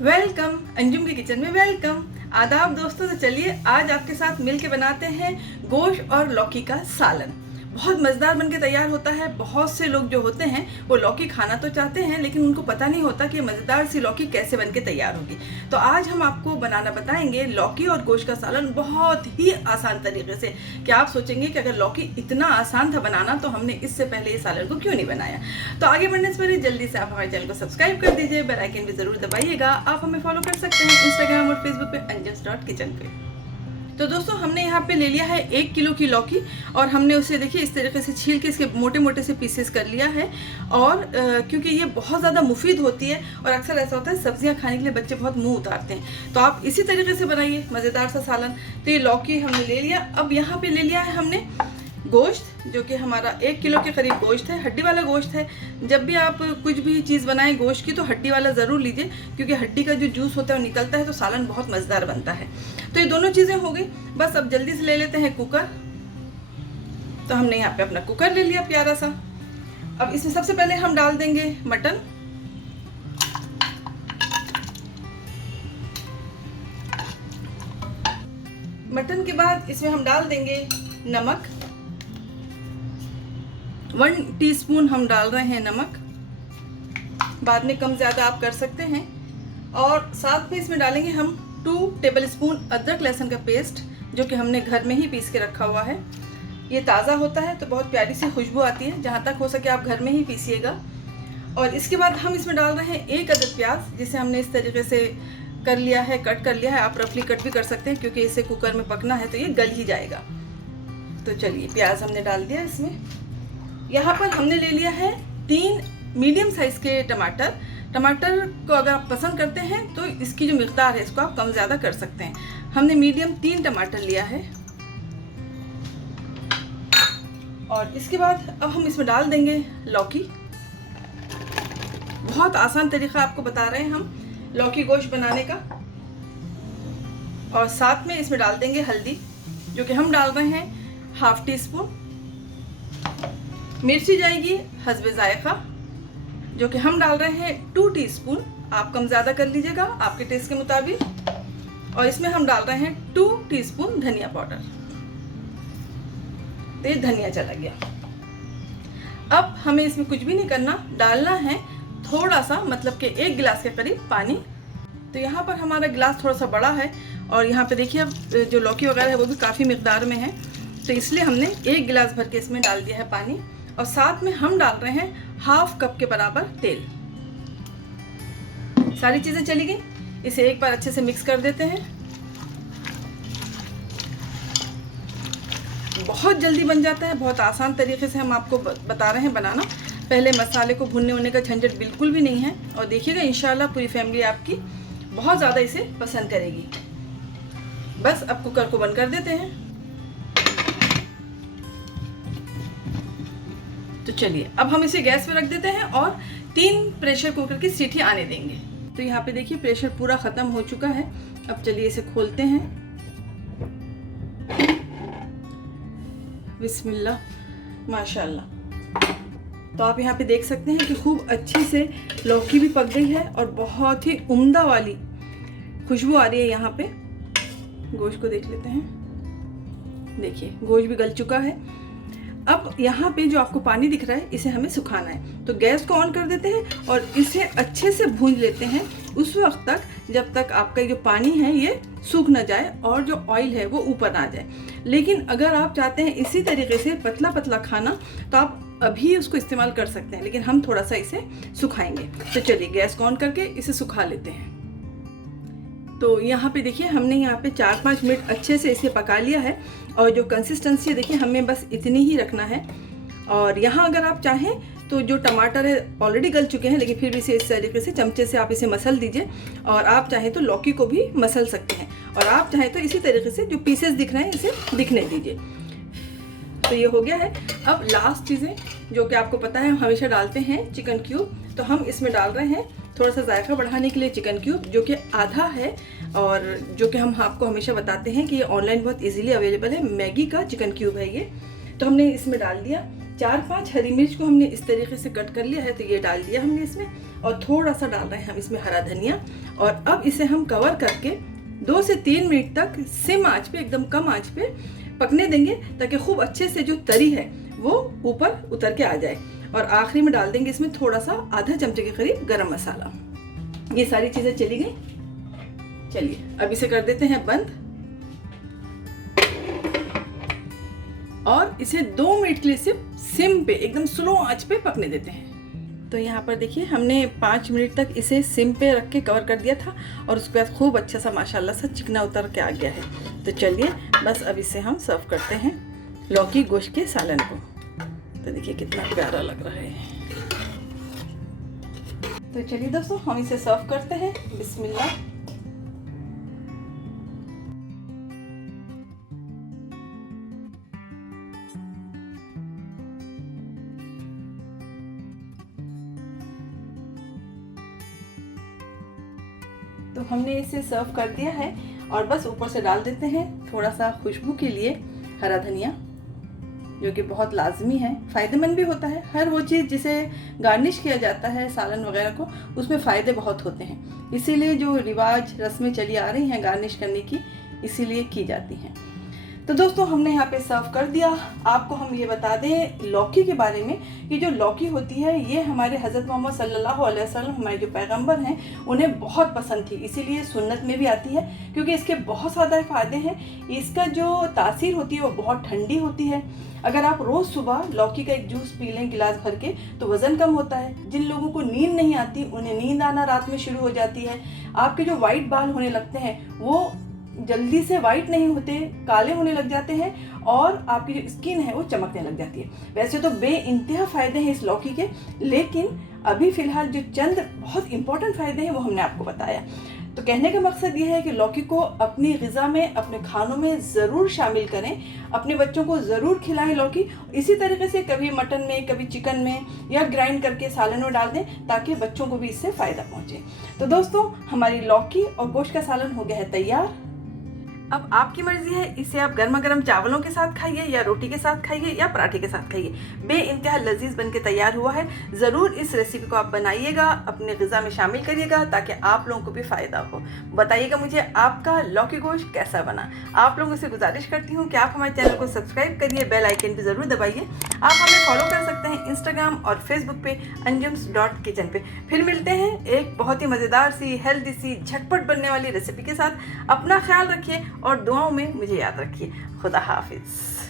Welcome Anjum की kitchen में welcome. आदाब दोस्तों। तो चलिए आज आपके साथ मिलके बनाते हैं गोश्त और लौकी का सालन। बहुत मज़ेदार बनके तैयार होता है। बहुत से लोग जो होते हैं वो लौकी खाना तो चाहते हैं लेकिन उनको पता नहीं होता कि मज़ेदार सी लौकी कैसे बनके तैयार होगी। तो आज हम आपको बनाना बताएंगे लौकी और गोश्त का सालन बहुत ही आसान तरीके से। क्या आप सोचेंगे कि अगर लौकी इतना आसान था बनाना तो हमने इससे पहले ये सालन को क्यों नहीं बनाया। तो आगे बढ़ने से पहले जल्दी से आप हमारे चैनल को सब्सक्राइब कर दीजिए, बेल आइकन भी ज़रूर दबाइएगा। आप हमें फॉलो कर सकते हैं इंस्टाग्राम और फेसबुक पे अंजम्स.किचन पे। तो दोस्तों हमने यहाँ पे ले लिया है 1 किलो की लौकी और हमने उसे देखिए इस तरीके से छील के इसके मोटे मोटे से पीसेस कर लिया है। और क्योंकि ये बहुत ज़्यादा मुफीद होती है और अक्सर ऐसा होता है सब्जियाँ खाने के लिए बच्चे बहुत मुंह उतारते हैं, तो आप इसी तरीके से बनाइए मज़ेदार सा सालन। तो ये लौकी हमने ले लिया। अब यहाँ पे ले लिया है हमने गोश्त, जो कि हमारा 1 किलो के करीब गोश्त है, हड्डी वाला गोश्त है। जब भी आप कुछ भी चीज़ बनाएं गोश्त की तो हड्डी वाला ज़रूर लीजिए, क्योंकि हड्डी का जो जूस होता है वो निकलता है तो सालन बहुत मज़ेदार बनता है। तो ये दोनों चीज़ें हो गई। बस अब जल्दी से ले लेते हैं कुकर। तो हमने यहाँ पे अपना कुकर ले लिया प्यारा सा। अब इसमें सबसे पहले हम डाल देंगे मटन। मटन के बाद इसमें हम डाल देंगे नमक। 1 टीस्पून हम डाल रहे हैं नमक, बाद में कम ज़्यादा आप कर सकते हैं। और साथ में इसमें डालेंगे हम 2 टेबलस्पून अदरक लहसुन का पेस्ट, जो कि हमने घर में ही पीस के रखा हुआ है। ये ताज़ा होता है तो बहुत प्यारी सी खुशबू आती है। जहाँ तक हो सके आप घर में ही पीसिएगा। और इसके बाद हम इसमें डाल रहे हैं 1 अदद प्याज, जिसे हमने इस तरीके से कर लिया है, कट कर लिया है। आप रफली कट भी कर सकते हैं क्योंकि इसे कुकर में पकना है तो ये गल ही जाएगा। तो चलिए प्याज हमने डाल दिया इसमें। यहाँ पर हमने ले लिया है 3 मीडियम साइज़ के टमाटर। टमाटर को अगर आप पसंद करते हैं तो इसकी जो मिक़दार है इसको आप कम ज़्यादा कर सकते हैं। हमने मीडियम 3 टमाटर लिया है। और इसके बाद अब हम इसमें डाल देंगे लौकी। बहुत आसान तरीका आपको बता रहे हैं हम लौकी गोश्त बनाने का। और साथ में इसमें डाल देंगे हल्दी, जो कि हम डाल रहे हैं 1/2 टीस्पून। मिर्ची जाएगी हस्बे ज़ायक़ा, जो कि हम डाल रहे हैं 2 टीस्पून। आप कम ज़्यादा कर लीजिएगा आपके टेस्ट के मुताबिक। और इसमें हम डाल रहे हैं 2 टीस्पून धनिया पाउडर। तो ये धनिया चला गया। अब हमें इसमें कुछ भी नहीं करना, डालना है थोड़ा सा, मतलब कि 1 गिलास के करीब पानी। तो यहाँ पर हमारा गिलास थोड़ा सा बड़ा है और यहाँ पे देखिए अब जो लौकी वगैरह है वो भी काफ़ी मिक़दार में है, तो इसलिए हमने 1 गिलास भर के इसमें डाल दिया है पानी। और साथ में हम डाल रहे हैं 1/2 कप के बराबर तेल। सारी चीज़ें चली गई। इसे एक बार अच्छे से मिक्स कर देते हैं। बहुत जल्दी बन जाता है, बहुत आसान तरीके से हम आपको बता रहे हैं बनाना। पहले मसाले को भुनने होने का झंझट बिल्कुल भी नहीं है। और देखिएगा इंशाल्लाह पूरी फैमिली आपकी बहुत ज़्यादा इसे पसंद करेगी। बस अब कुकर को बंद कर देते हैं। तो चलिए अब हम इसे गैस पे रख देते हैं और 3 प्रेशर कुकर की सीटी आने देंगे। तो यहाँ पे देखिए प्रेशर पूरा ख़त्म हो चुका है। अब चलिए इसे खोलते हैं। बिस्मिल्लाह, माशाल्लाह। तो आप यहाँ पे देख सकते हैं कि खूब अच्छी से लौकी भी पक गई है और बहुत ही उम्दा वाली खुशबू आ रही है। यहाँ पे गोश्त को देख लेते हैं। देखिए गोश्त भी गल चुका है। अब यहाँ पे जो आपको पानी दिख रहा है इसे हमें सुखाना है। तो गैस को ऑन कर देते हैं और इसे अच्छे से भून लेते हैं उस वक्त तक जब तक आपका जो पानी है ये सूख ना जाए और जो ऑयल है वो ऊपर ना जाए। लेकिन अगर आप चाहते हैं इसी तरीके से पतला पतला खाना तो आप अभी उसको इस्तेमाल कर सकते हैं, लेकिन हम थोड़ा सा इसे सुखाएंगे। तो चलिए गैस को ऑन करके इसे सुखा लेते हैं। तो यहाँ पे देखिए हमने यहाँ पे 4-5 मिनट अच्छे से इसे पका लिया है। और जो कंसिस्टेंसी है देखिए हमें बस इतनी ही रखना है। और यहाँ अगर आप चाहें तो जो टमाटर है ऑलरेडी गल चुके हैं, लेकिन फिर भी इसे इस तरीके से चमचे से आप इसे मसल दीजिए। और आप चाहें तो लौकी को भी मसल सकते हैं। और आप चाहें तो इसी तरीके से जो पीसेस दिख रहे हैं इसे दिखने दीजिए। तो ये हो गया है। अब लास्ट चीज़ें जो कि आपको पता है हम हमेशा डालते हैं चिकन क्यूब। तो हम इसमें डाल रहे हैं थोड़ा सा जायका बढ़ाने के लिए चिकन क्यूब, जो कि आधा है। और जो कि हम आपको हमेशा बताते हैं कि ये ऑनलाइन बहुत इजीली अवेलेबल है। मैगी का चिकन क्यूब है ये। तो हमने इसमें डाल दिया। 4-5 हरी मिर्च को हमने इस तरीके से कट कर लिया है, तो ये डाल दिया हमने इसमें। और थोड़ा सा डाल रहे हैं हम इसमें हरा धनिया। और अब इसे हम कवर करके 2 से 3 मिनट तक सिम आंच पे, एकदम कम आंच पे पकने देंगे, ताकि खूब अच्छे से जो तरी है वो ऊपर उतर के आ जाए। और आखिरी में डाल देंगे इसमें थोड़ा सा, आधा चमचे के करीब गरम मसाला। ये सारी चीजें चली गई। चलिए अब इसे कर देते हैं बंद और इसे 2 मिनट के लिए सिर्फ सिम पे, एकदम स्लो आंच पे पकने देते हैं। तो यहाँ पर देखिए हमने 5 मिनट तक इसे सिम पे रख के कवर कर दिया था और उसके बाद खूब अच्छा सा माशाल्लाह सा चिकना उतर के आ गया है। तो चलिए बस अब इसे हम सर्व करते हैं लौकी गोश्त के सालन को। तो देखिए कितना प्यारा लग रहा है। तो चलिए दोस्तों हम इसे सर्व करते हैं। बिस्मिल्लाह। तो हमने इसे सर्व कर दिया है और बस ऊपर से डाल देते हैं थोड़ा सा खुशबू के लिए हरा धनिया, जो कि बहुत लाजमी है, फ़ायदेमंद भी होता है। हर वो चीज़ जिसे गार्निश किया जाता है सालन वगैरह को, उसमें फ़ायदे बहुत होते हैं। इसीलिए जो रिवाज रस्में चली आ रही हैं गार्निश करने की, इसीलिए की जाती हैं। तो दोस्तों हमने यहाँ पे सर्व कर दिया। आपको हम ये बता दें लौकी के बारे में कि जो लौकी होती है ये हमारे हज़रत मोहम्मद सल्लल्लाहु अलैहि वसल्लम, हमारे जो पैगंबर हैं, उन्हें बहुत पसंद थी, इसीलिए सुन्नत में भी आती है, क्योंकि इसके बहुत ज़्यादा फ़ायदे हैं। इसका जो तासीर होती है वो बहुत ठंडी होती है। अगर आप रोज़ सुबह लौकी का एक जूस पी लें गिलास भर के तो वज़न कम होता है। जिन लोगों को नींद नहीं आती, उन्हें नींद आना रात में शुरू हो जाती है। आपके जो वाइट बाल होने लगते हैं वो जल्दी से वाइट नहीं होते, काले होने लग जाते हैं और आपकी जो स्किन है वो चमकने लग जाती है। वैसे तो बेइंतहा फ़ायदे हैं इस लौकी के, लेकिन अभी फ़िलहाल जो चंद बहुत इंपॉर्टेंट फ़ायदे हैं वो हमने आपको बताया। तो कहने का मकसद ये है कि लौकी को अपनी ग़िज़ा में, अपने खानों में ज़रूर शामिल करें, अपने बच्चों को ज़रूर खिलाएं लौकी। इसी तरीके से कभी मटन में, कभी चिकन में या ग्राइंड करके सालन में डाल दें, ताकि बच्चों को भी इससे फ़ायदा पहुँचे। तो दोस्तों हमारी लौकी और गोश्त का सालन हो गया है तैयार। अब आपकी मर्जी है, इसे आप गर्मा गर्म चावलों के साथ खाइए या रोटी के साथ खाइए या पराठे के साथ खाइए। बेइंतहा लजीज बनके तैयार हुआ है। ज़रूर इस रेसिपी को आप बनाइएगा, अपने ग़िज़ा में शामिल करिएगा, ताकि आप लोगों को भी फ़ायदा हो। बताइएगा मुझे आपका लौकी गोश्त कैसा बना। आप लोगों से गुजारिश करती हूँ कि आप हमारे चैनल को सब्सक्राइब करिए, बेल आइकन भी ज़रूर दबाइए। आप हमें फॉलो कर सकते हैं इंस्टाग्राम और फेसबुक पे अंजुम्स.किचन पे। फिर मिलते हैं एक बहुत ही मज़ेदार सी, हेल्दी सी, झटपट बनने वाली रेसिपी के साथ। अपना ख्याल रखिए और दुआओं में मुझे याद रखिए। खुदा हाफिज़।